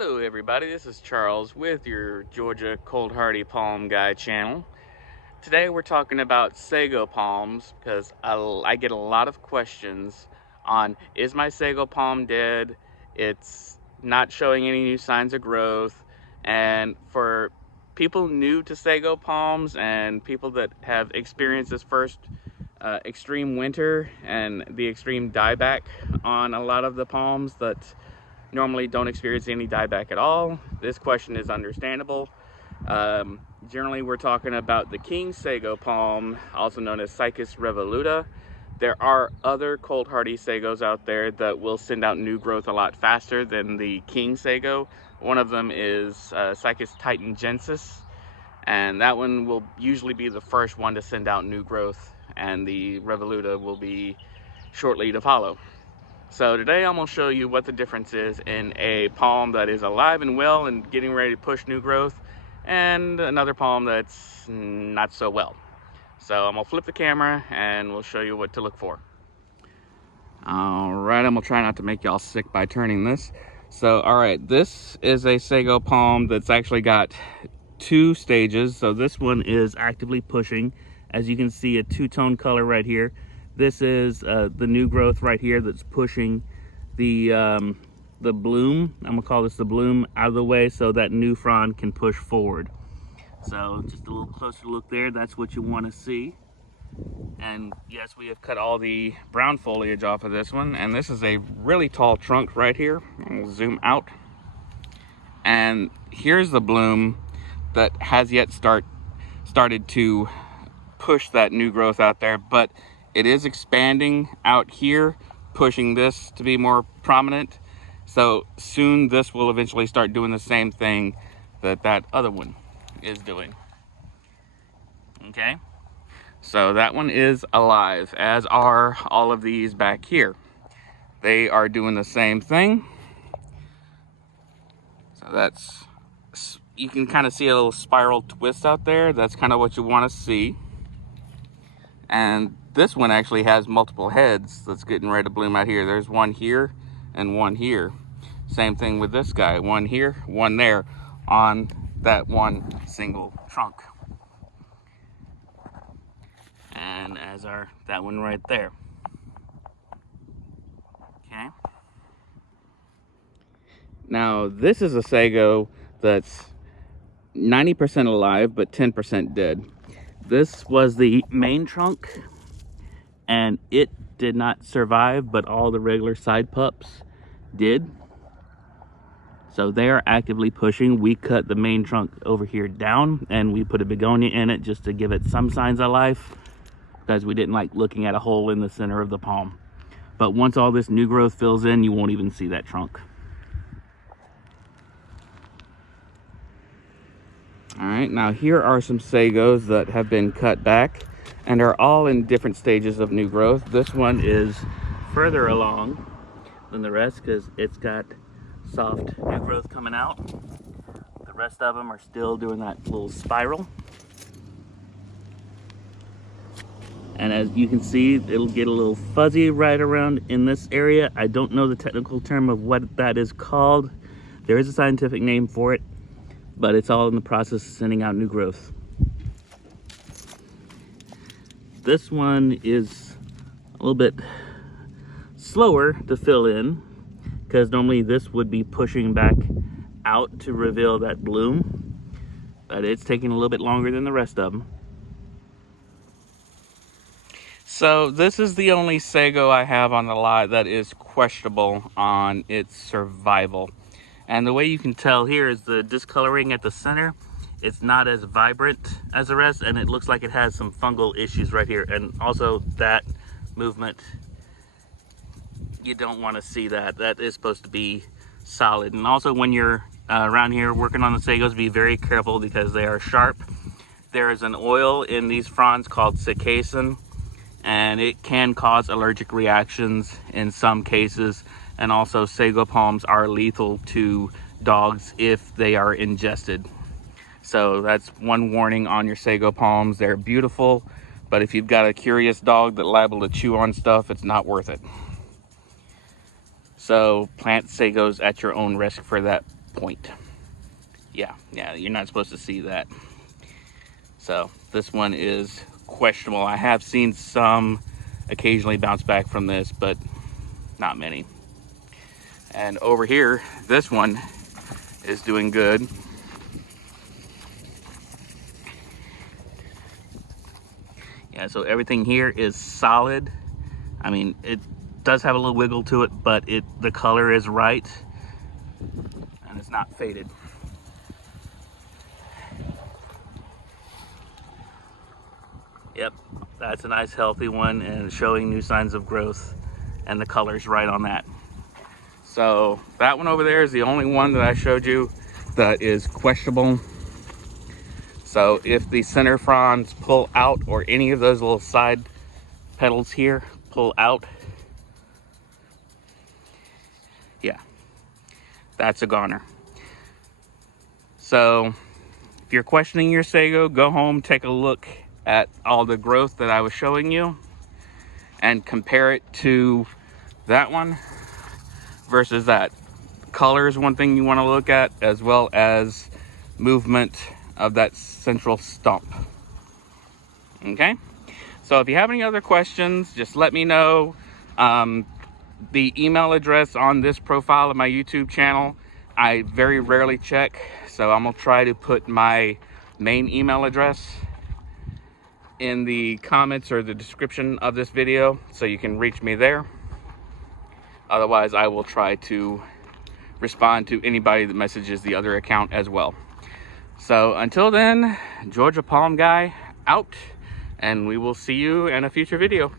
Hello everybody, this is Charles with your Georgia Cold Hardy Palm Guy channel. Today we're talking about sago palms because I get a lot of questions on, is my sago palm dead? It's not showing any new signs of growth. And for people new to sago palms and people that have experienced this first extreme winter and the extreme dieback on a lot of the palms that normally don't experience any dieback at all, this question is understandable. Generally, we're talking about the king sago palm, also known as Ficus revoluta. There are other cold hardy sagos out there that will send out new growth a lot faster than the king sago. One of them is Ficus titangensis, and that one will usually be the first one to send out new growth, and the revoluta will be shortly to follow. So today I'm going to show you what the difference is in a palm that is alive and well and getting ready to push new growth, and another palm that's not so well. So I'm going to flip the camera and we'll show you what to look for. Alright, I'm going to try not to make y'all sick by turning this. So alright, this is a sago palm that's actually got two stages. So this one is actively pushing. As you can see, a two-tone color right here. This is the new growth right here that's pushing the bloom. I'm gonna call this the bloom out of the way so that new frond can push forward. So just a little closer look there. That's what you want to see. And yes, we have cut all the brown foliage off of this one. And this is a really tall trunk right here. I'll zoom out. And here's the bloom that has yet started to push that new growth out there, but it is expanding out here, pushing this to be more prominent. So soon this will eventually start doing the same thing that that other one is doing. Okay, so that one is alive, as are all of these back here. They are doing the same thing. So that's, you can kind of see a little spiral twist out there. That's kind of what you want to see. And this one actually has multiple heads that's getting ready to bloom out here. There's one here and one here. Same thing with this guy. One here, one there on that one single trunk. And as are that one right there. Okay. Now this is a sago that's 90% alive but 10% dead. This was the main trunk, and it did not survive, but all the regular side pups did. So they are actively pushing. We cut the main trunk over here down, and we put a begonia in it just to give it some signs of life, because we didn't like looking at a hole in the center of the palm. But once all this new growth fills in, you won't even see that trunk. All right, now here are some sagos that have been cut back and are all in different stages of new growth. This one is further along than the rest because it's got soft new growth coming out. The rest of them are still doing that little spiral. And as you can see, it'll get a little fuzzy right around in this area. I don't know the technical term of what that is called. There is a scientific name for it, but it's all in the process of sending out new growth. This one is a little bit slower to fill in because normally this would be pushing back out to reveal that bloom, but it's taking a little bit longer than the rest of them. So this is the only sago I have on the lot that is questionable on its survival. And the way you can tell here is the discoloring at the center. It's not as vibrant as the rest, and it looks like it has some fungal issues right here. And also that movement, you don't want to see that. That is supposed to be solid. And also when you're around here working on the sagos, be very careful because they are sharp. There is an oil in these fronds called cicasin, and it can cause allergic reactions in some cases. And also sago palms are lethal to dogs if they are ingested. So that's one warning on your sago palms. They're beautiful, but if you've got a curious dog that's liable to chew on stuff, it's not worth it. So plant sagos at your own risk for that point. Yeah, you're not supposed to see that. So this one is questionable. I have seen some occasionally bounce back from this, but not many. And over here, this one is doing good. Yeah, so everything here is solid. I mean, it does have a little wiggle to it, but the color is right and it's not faded. Yep, that's a nice healthy one and showing new signs of growth, and the color's right on that. So that one over there is the only one that I showed you that is questionable. So if the center fronds pull out, or any of those little side petals here pull out, yeah, that's a goner. So if you're questioning your sago, go home, take a look at all the growth that I was showing you and compare it to that one versus that. Color is one thing you want to look at, as well as movement of that central stump. Okay, so if you have any other questions, just let me know. The email address on this profile of my YouTube channel, I very rarely check, so I'm gonna try to put my main email address in the comments or the description of this video so you can reach me there. Otherwise, I will try to respond to anybody that messages the other account as well. So until then, Georgia Palm Guy out, and we will see you in a future video.